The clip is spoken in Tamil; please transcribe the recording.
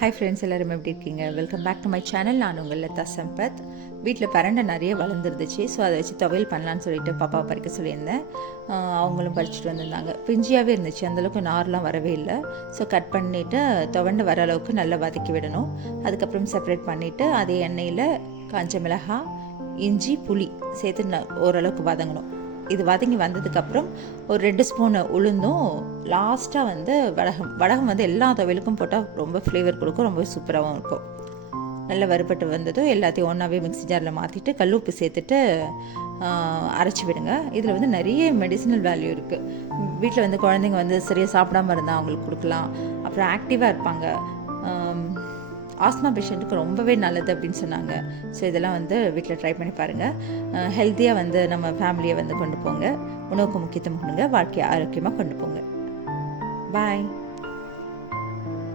ஹாய் ஃப்ரெண்ட்ஸ், எல்லோரும் எப்படி இருக்கீங்க? Welcome back to my channel. நான் உங்கள் லதா சம்பத். வீட்டில் பரண்டை நிறைய வளர்ந்துருந்துச்சு. ஸோ அதை வச்சு துவையல் பண்ணலான்னு சொல்லிட்டு பாப்பாவை பறிக்க சொல்லியிருந்தேன். அவங்களும் பறிச்சுட்டு வந்திருந்தாங்க. பிஞ்சியாகவே இருந்துச்சு, அந்தளவுக்கு நார்லாம் வரவே இல்லை. ஸோ கட் பண்ணிவிட்டு துவண்டு வர அளவுக்கு நல்லா வதக்கி விடணும். அதுக்கப்புறம் செப்பரேட் பண்ணிவிட்டு அதே எண்ணெயில் காஞ்ச மிளகாய், இஞ்சி, புளி சேர்த்து ஓரளவுக்கு வதங்கணும். இது வதங்கி வந்ததுக்கப்புறம் ஒரு 2 ஸ்பூனு உளுந்தும், லாஸ்ட்டாக வந்து வடகம் வந்து எல்லா துவையலுக்கும் போட்டால் ரொம்ப ஃப்ளேவர் கொடுக்கும், ரொம்ப சூப்பராகவும் இருக்கும். நல்லா வறுபட்டு வந்ததும் எல்லாத்தையும் ஒன்றாவே மிக்ஸி ஜாரில் மாற்றிட்டு கல்லுப்பு சேர்த்துட்டு அரைச்சி விடுங்க. இதில் வந்து நிறைய மெடிசினல் வேல்யூ இருக்குது. வீட்டில் வந்து குழந்தைங்க வந்து சரியாக சாப்பிடாமல் இருந்தால் அவங்களுக்கு கொடுக்கலாம். அப்புறம் ஆக்டிவாக இருப்பாங்க. ஆஸ்மா பேஷண்ட்டுக்கு ரொம்பவே நல்லது அப்படின்னு சொன்னாங்க. ஸோ இதெல்லாம் வந்து வீட்டில் ட்ரை பண்ணி பாருங்கள். ஹெல்த்தியாக வந்து நம்ம ஃபேமிலியை வந்து கொண்டு போங்க. உணவுக்கு முக்கியத்துவம் கொடுங்க. வாழ்க்கையை ஆரோக்கியமாக கொண்டு போங்க. பாய்.